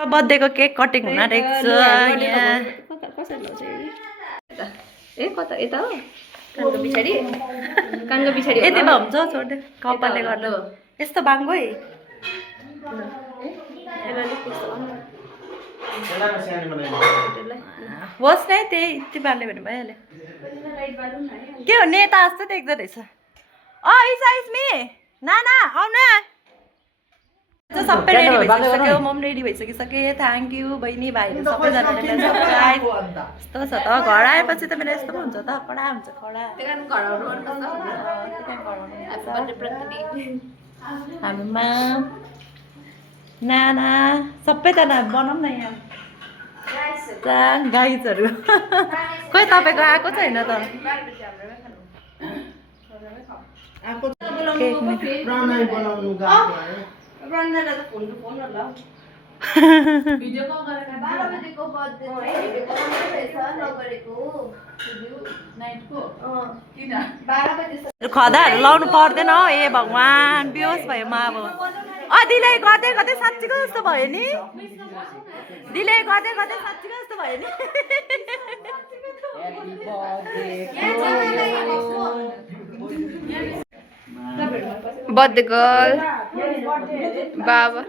बर्थडेको cake cutting हुन आँटेको छ यहाँ। ए कता यता हो कानको पछाडि यति भए हुन्छ छोड्दे कपालले गर्दा यस्तो बाङ्गो है। होस् नै त्यही यति बाल्ने भने भइहाल्यो। के हो नेता जस्तो देख्दो रहेछ। इस्मी नाना आउन। सबै रेडी भइसक्यो, म पनि रेडी भइसकिसकेँ। थ्याङ्क यू बहिनी भाइहरू सबैजनाले मेरो सरप्राइज। यस्तो छ त घर आएपछि त मेरो यस्तो पो हुन्छ त कडा हुन्छ कडा। हाम्रोमा नाना सबैजना बनाऊँ न यहाँ गाइजहरू। खोइ तपाईँको आएको छैन त। खदाहरू लाउनु पर्दैन हौ। ए भगवान् बेहोस भयो म अब। डिले गर्दै गर्दै साँच्चीको जस्तो भयो नि। डिले गर्दै गर्दै साँच्चीको जस्तो भयो नि। बर्थडे गर्ल बाबा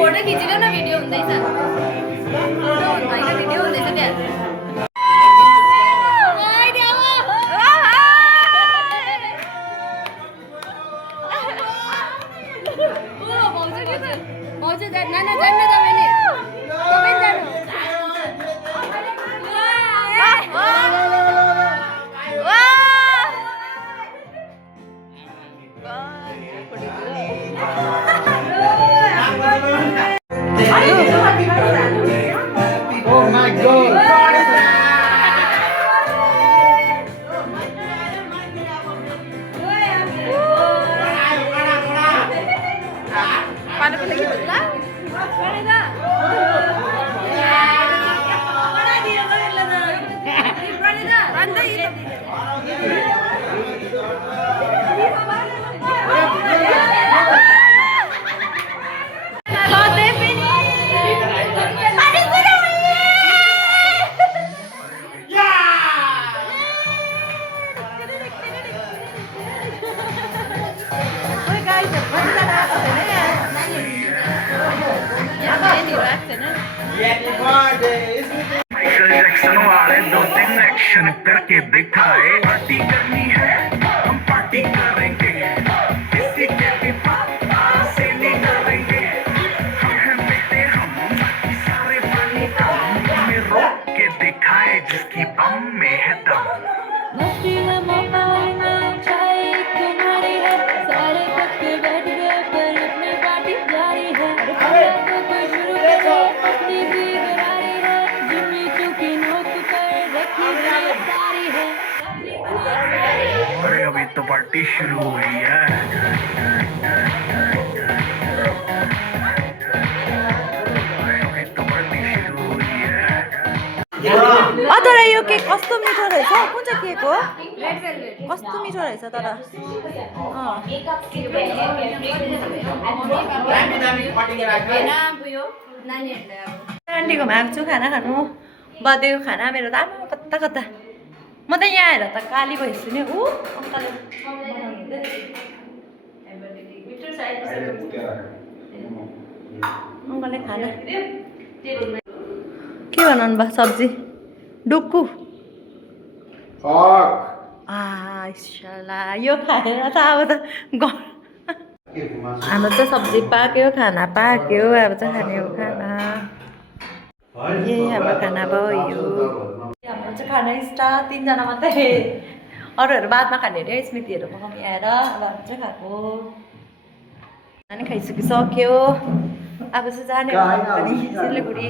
फोटो खिचिदेऊ न भिडियो हुँदैछ भिडियो हुँदैछ त्यहाँ करके दिखाए पार्टी करनी है हम पार्टी करेंगे किसी के भी से नहीं डरेंगे हम हैं बेटे हम सारे पानी का हमें रोक के दिखाए जिसकी बम में है दम अभी तो पार्टी शुरू हुई है अभी तो पार्टी शुरू हुई है तर यो केक कस्तो मिठो रहेछ कुन चाहिँ केक हो कस्तो मिठो रहेछ तर आन्टीकोमा आएको छु खाना खानु बर्थडेको खाना मेरो त आमा कता कता म त यहाँ आएर त काली भइसु नि ऊ अङ्कलले खाना के बनाउनु भयो सब्जी डुक्कु यो खाएर त अब त हाम्रो त सब्जी पाक्यो खाना पाक्यो अब चाहिँ खाने हो खाना हाम्रो खाना भयो यो हाम्रो चाहिँ खाना स्टार्ट 3 जना मात्रै अरूहरू बादमा खाने अरे स्मृतिहरू मम्मी आएर अब हामी चाहिँ खाएको अनि खाइसकिसक्यो अब चाहिँ जाने हो सिलगढी